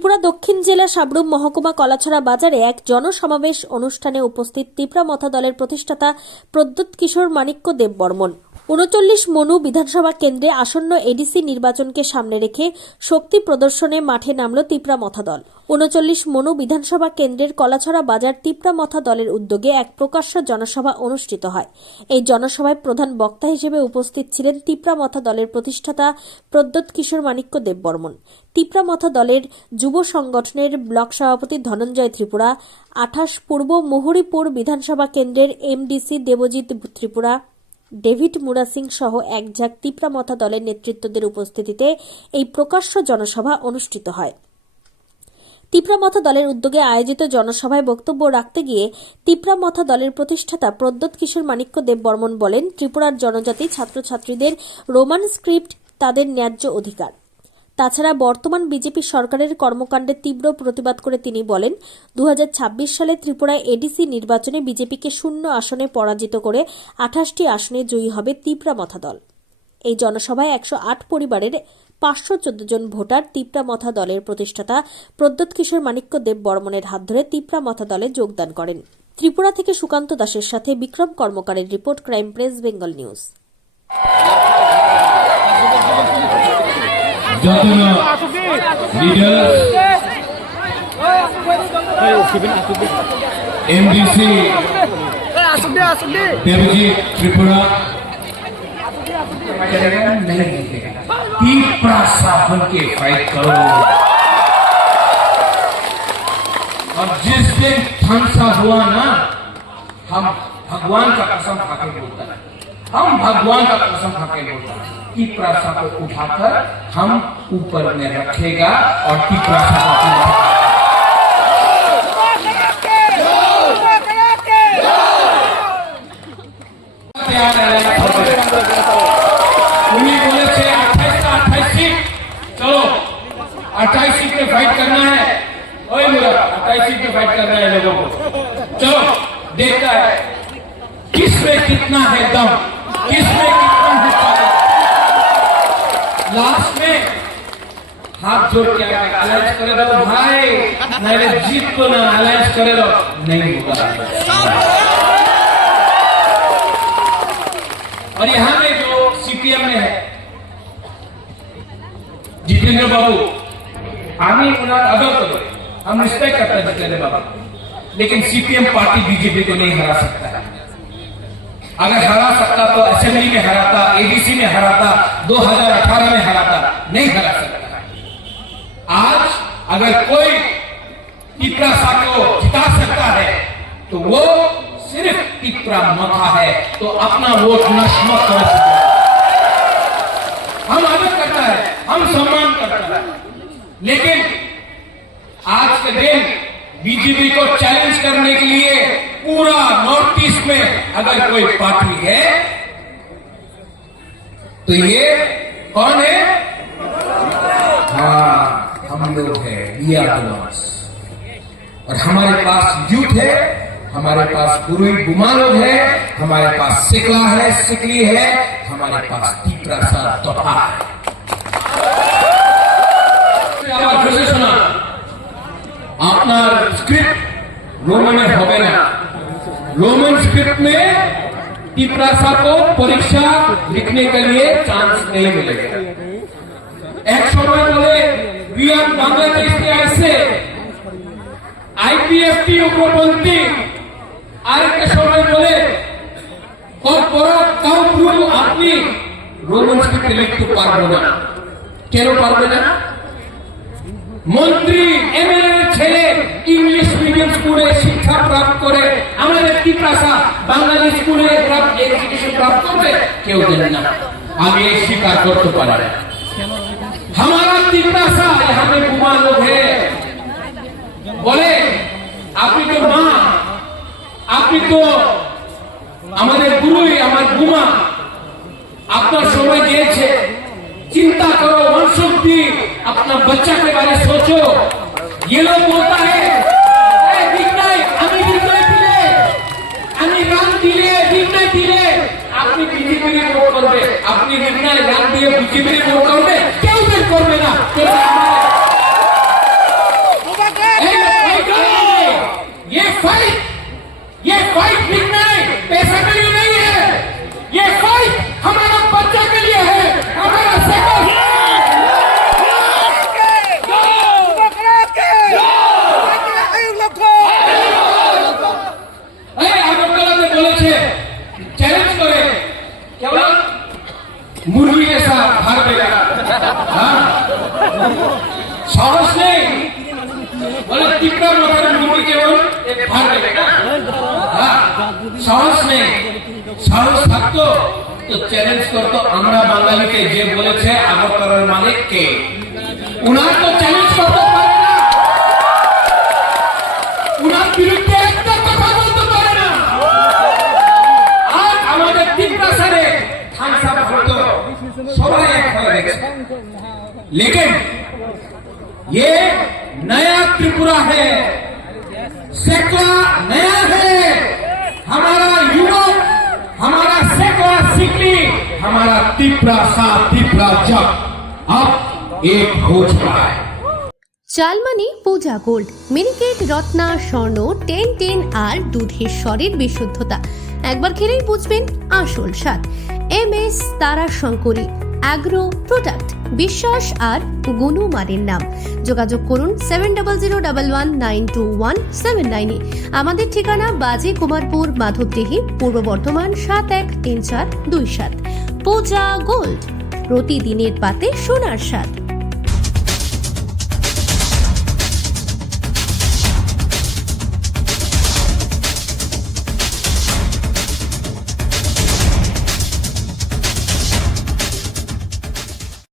ত্রিপুরা দক্ষিণ জেলা সাবরুম মহকুমা কলাছড়া বাজারে এক জনসমাবেশ অনুষ্ঠানে উপস্থিত তিপ্রা মথা দলের প্রতিষ্ঠাতা প্রদ্যুৎ কিশোর মাণিক্য দেব বর্মন। ৩৯ মনু বিধানসভা কেন্দ্রে আসন্ন এডিসি নির্বাচনকে সামনে রেখে শক্তি প্রদর্শনে মাঠে নামল তিপ্রা মথা দল। ৩৯ মনু বিধানসভা কেন্দ্রের কলাছড়া বাজার তিপ্রা মথা দলের উদ্যোগে এক প্রকাশ্য জনসভা অনুষ্ঠিত হয়। এই জনসভায় প্রধান বক্তা হিসেবে উপস্থিত ছিলেন তিপ্রা মথা দলের প্রতিষ্ঠাতা প্রদ্যুৎ কিশোর মাণিক্য দেব বর্মন। তিপ্রা মথা দলের যুব সংগঠনের ব্লক সভাপতি ধনঞ্জয় ত্রিপুরা, ২৮ পূর্ব মুহুরীপুর বিধানসভা কেন্দ্রের এমডিসি দেবজিৎ ত্রিপুরা, ডেভিড মুরা সিং সহ এক ঝাঁক তিপ্রা মথা দলের নেতৃত্বদের উপস্থিতিতে এই প্রকাশ্য জনসভা অনুষ্ঠিত হয়। তিপ্রা মথা দলের উদ্যোগে আয়োজিত জনসভায় বক্তব্য রাখতে গিয়ে তিপ্রা মথা দলের প্রতিষ্ঠাতা প্রদ্যুৎ কিশোর মাণিক্য দেব বর্মন বলেন, ত্রিপুরার জনজাতি ছাত্রছাত্রীদের রোমান স্ক্রিপ্ট তাদের ন্যায্য অধিকার। তাছাড়া বর্তমান বিজেপি সরকারের কর্মকাণ্ডের তীব্র প্রতিবাদ করে তিনি বলেন, ২০২৬ সালে ত্রিপুরায় এডিসি নির্বাচনে বিজেপিকে ০ আসনে পরাজিত করে ২৮টি আসনে জয়ী হবে তিপ্রা মথা দল। এই জনসভায় ১০৮ পরিবারের ৫১৪ জন ভোটার তিপ্রা মথা দলের প্রতিষ্ঠাতা প্রদ্যুৎ কিশোর মাণিক্য দেব বর্মনের হাত ধরে তিপ্রা মথা দলে যোগদান করেন। ত্রিপুরা থেকে সুকান্ত দাসের সাথে বিক্রম কর্মকারের report, crime press, Bengal news. MDC Debjit Tripura नहीं जीतेगा। तीपरा साबन के फाइट करो। और जिस दिन फंसा हुआ ना, हम भगवान का कसम खाके बोलता है, हम भगवान का कसम खाके बोलता है, तीपरा सा को उठाकर हम ऊपर में रखेगा और तीपरा सा उन्हीं बोले थे 28 सीट, चलो 28 सीट पे फाइट करना है। ओए मुरा 28 सीट पे फाइट करना है लोगों को। चलो देखता है किसमें कितना है दम, किसमें कितना है ताकत। लास्ट में हाथ जोड़ के अलायंस करे दो भाई, नहीं जीत को ना अलायंस करे दो, नहीं होगा। और यहां में जो सीपीएम में है जितेंद्र बाबू, आर्मी अदर तो हम रिस्पेक्ट करते हैं जितेंद्र बाबू, लेकिन सीपीएम पार्टी बीजेपी को नहीं हरा सकता है। अगर हरा सकता तो असेंबली में हराता, एडीसी में हराता, 2018 में हराता, नहीं हरा सकता। आज अगर कोई तीपरा सा को जिता सकता है तो वो सिर्फ तीपरा मथा है, तो अपना वोट नष्ट मत कर सकते। हम आदर करता है, हम सम्मान करता है, लेकिन आज के दिन बीजेपी को चैलेंज करने के लिए पूरा नॉर्थ ईस्ट में अगर कोई पार्टी है तो ये कौन है? हाँ, हम लोग हैं, वी आर द वंस। और हमारे पास यूथ है, हमारे पास गुरुई गुमा लोग है, हमारे पास सिकला है, सिकली है, हमारे पास तीपरा सा तोहफा है। सुना अपना स्क्रिप्ट रोमन में होगा ना, रोमन स्क्रिप्ट में तीपरा सा को परीक्षा लिखने के लिए चांस नहीं मिलेगा। एक समय बोले वी आर बांग्लादेश के ऐसे आईपीएफटी उग्रपंथी, আর একটা সময় বলে কাউপুরু আপনি রোমান স্ক্রিপ্টে লিখতে পারবো না। কেন পারবে না? মন্ত্রী এমএলএ ছেলে ইংলিশ মিডিয়াম স্কুলে শিক্ষা প্রাপ্ত করে আমাদের তিপ্রাসা বাংলাদেশ স্কুলে এডুকেশন প্রাপ্ত করবে, কেউ দেন না। আমি এই স্বীকার করতে পারি। हमारा তিপ্রাসা यहाँ पे गुमा लोग है, बोले আপনি তো মা, আপনি তো আমাদের গুরুই, আমার গুমা, আপনার সময় দিয়েছে, चिंता करो, वंशुद्धि, अपना बच्चा के बारे सोचो। ये लोग बोलता है আপনি বিজেপির ভোট করবে, আপনি নির্ণয় রান দিয়ে বিজেপির ভোট করবে, কেউ বের করবে না। নেই বলে তীব্র মাথার মুরগি কেবল ভাঙবে না সাহস নেই সাহস থাকতো তো চ্যালেঞ্জ করতো আমরা বাঙালিকে যে বলেছে আগরতলার মালিক কে উনার তো চ্যালেঞ্জ করতে পারে না উনার বিরুদ্ধে একটা কথা বলতে পারে না আর আমাদের তিপ্রাসারে থামসা করতো সবাই এক হয়ে গেছে लेकिन ये नया त्रिपुरा है सेकला नया है हमारा युवक हमारा सेकला सिकली हमारा तिपरा सा तिपरा जब अब एक हो चुका है চালমানি পূজা গোল্ড মিনিকেট রত্না স্বর্ণ 1010 আর দুধের স্বরের বিশুদ্ধতা একবার খেলেই বুঝবেন আসল স্বাদ MS তারা শঙ্করী অ্যাগ্রো প্রোডাক্ট বিশ্বাস আর গুণমানের নাম যোগাযোগ করুন 7011192179 আমাদের ঠিকানা বাজে কুমারপুর মাধবদেহি পূর্ব বর্ধমান 713427 পূজা গোল্ড প্রতিদিনের পাতে সোনার স্বাদ।